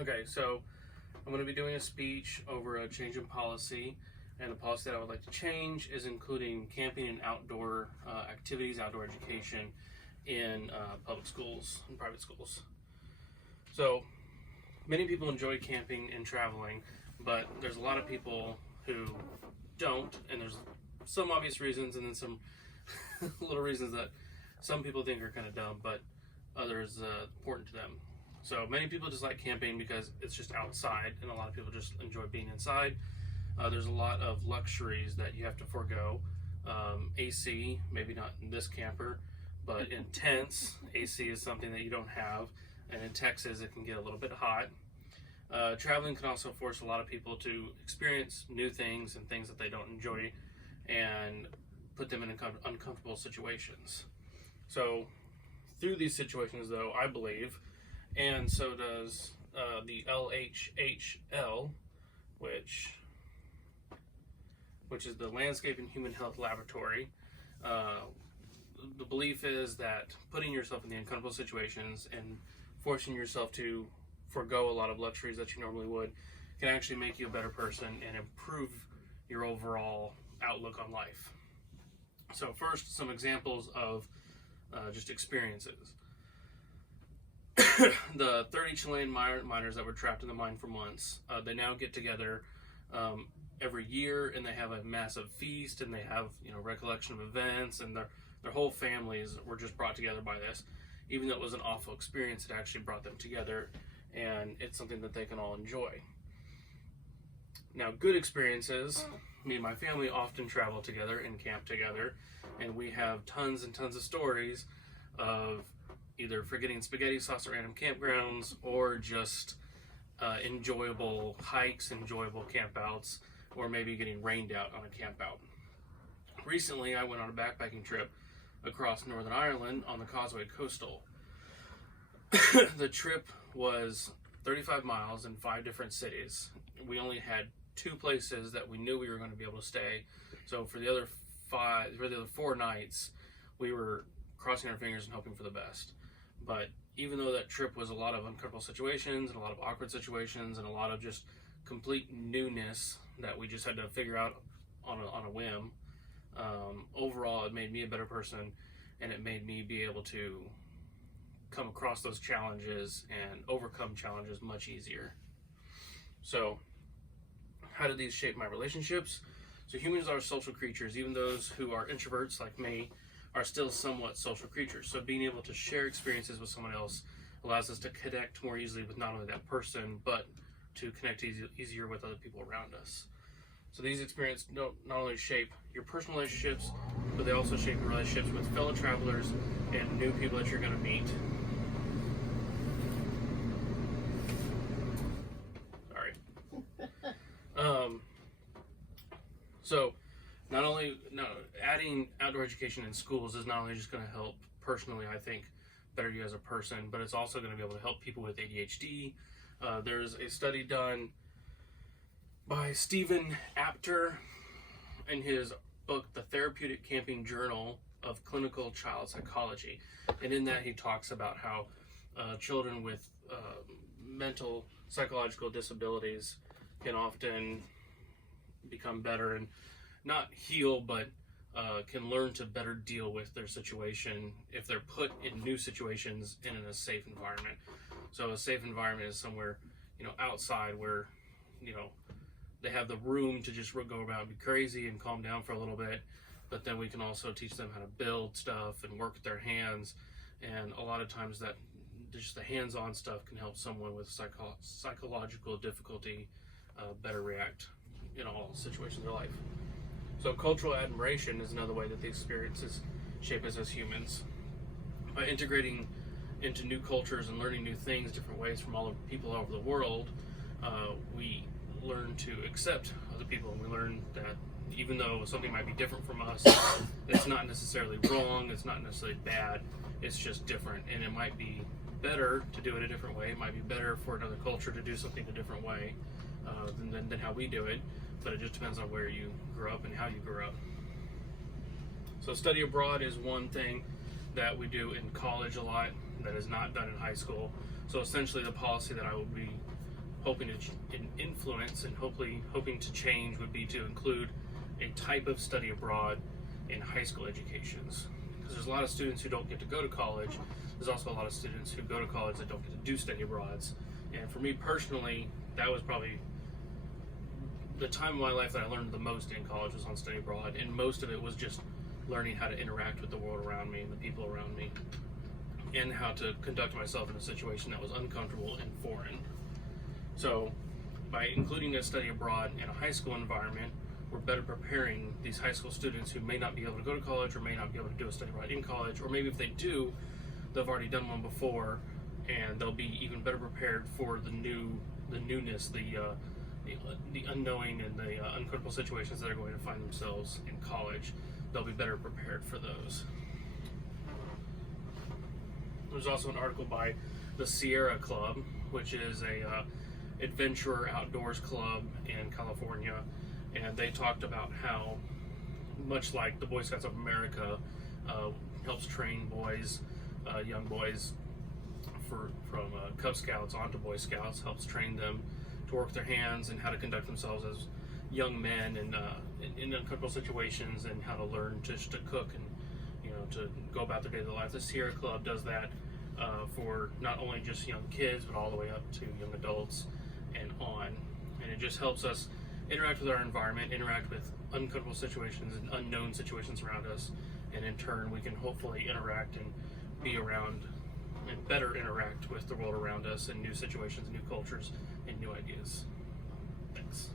Okay, so I'm going to be doing a speech over a change in policy, and the policy that I would like to change is including camping and outdoor activities, outdoor education in public schools and private schools. So many people enjoy camping and traveling, but there's a lot of people who don't, and there's some obvious reasons and then some little reasons that some people think are kind of dumb, but others important to them. So many people just like camping because it's just outside, and a lot of people just enjoy being inside. There's a lot of luxuries that you have to forego. AC, maybe not in this camper, but in tents, AC is something that you don't have, and in Texas it can get a little bit hot. Traveling can also force a lot of people to experience new things and things that they don't enjoy and put them in uncomfortable situations. So through these situations, though, I believe, and so does the LHHL, which is the Landscape and Human Health Laboratory. The belief is that putting yourself in the uncomfortable situations and forcing yourself to forego a lot of luxuries that you normally would can actually make you a better person and improve your overall outlook on life. So first, some examples of just experiences. The 30 Chilean miners that were trapped in the mine for months, they now get together every year, and they have a massive feast, and they have recollection of events, and their whole families were just brought together by this. Even though it was an awful experience, it actually brought them together, and it's something that they can all enjoy. Now, good experiences, me and my family often travel together and camp together, and we have tons and tons of stories of either forgetting spaghetti sauce at random campgrounds, or just enjoyable hikes, enjoyable campouts, or maybe getting rained out on a campout. Recently, I went on a backpacking trip across Northern Ireland on the Causeway Coastal. The trip was 35 miles in 5 different cities. We only had 2 places that we knew we were going to be able to stay. So for the other 4 nights, we were crossing our fingers and hoping for the best. But even though that trip was a lot of uncomfortable situations and a lot of awkward situations and a lot of just complete newness that we just had to figure out on a whim, overall it made me a better person, and it made me be able to come across those challenges and overcome challenges much easier. So how do these shape my relationships? So humans are social creatures. Even those who are introverts like me are still somewhat social creatures. So being able to share experiences with someone else allows us to connect more easily with not only that person, but to connect easier with other people around us. So these experiences not only shape your personal relationships, but they also shape your relationships with fellow travelers and new people that you're going to meet. Sorry. So adding outdoor education in schools is not only just going to help personally, I think, better you as a person, but it's also going to be able to help people with ADHD. There's a study done by Stephen Apter in his book, The Therapeutic Camping Journal of Clinical Child Psychology. And in that, he talks about how children with mental psychological disabilities can often become better and not heal, but can learn to better deal with their situation if they're put in new situations and in a safe environment. So a safe environment is somewhere, outside where, they have the room to just go around and be crazy and calm down for a little bit, but then we can also teach them how to build stuff and work with their hands. And a lot of times that just the hands-on stuff can help someone with psychological difficulty better react in all situations of their life. So cultural admiration is another way that the experiences shape us as humans. By integrating into new cultures and learning new things, different ways from all of people all over the world, we learn to accept other people, and we learn that even though something might be different from us, it's not necessarily wrong, it's not necessarily bad, it's just different, and it might be better to do it a different way. It might be better for another culture to do something a different way than how we do it, but it just depends on where you grew up and how you grew up. So study abroad is one thing that we do in college a lot that is not done in high school. So essentially the policy that I will be hoping to influence and hoping to change would be to include a type of study abroad in high school educations. Because there's a lot of students who don't get to go to college. There's also a lot of students who go to college that don't get to do study abroads. And for me personally, that was probably the time of my life that I learned the most in college was on study abroad, and most of it was just learning how to interact with the world around me and the people around me, and how to conduct myself in a situation that was uncomfortable and foreign. So by including a study abroad in a high school environment, we're better preparing these high school students who may not be able to go to college or may not be able to do a study abroad in college, or maybe if they do, they've already done one before, and they'll be even better prepared for the newness, the unknowing, and the uncomfortable situations that they're going to find themselves in college. They'll be better prepared for those. There's also an article by the Sierra Club, which is a adventure outdoors club in California, and they talked about how, much like the Boy Scouts of America helps train boys, young boys, from Cub Scouts onto Boy Scouts, helps train them to work their hands and how to conduct themselves as young men and in uncomfortable situations, and how to learn just to cook and to go about their daily life. The Sierra Club does that for not only just young kids, but all the way up to young adults and on. And it just helps us interact with our environment, interact with uncomfortable situations and unknown situations around us, and in turn we can hopefully interact and be around and better interact with the world around us in new situations, new cultures, and new ideas. Thanks.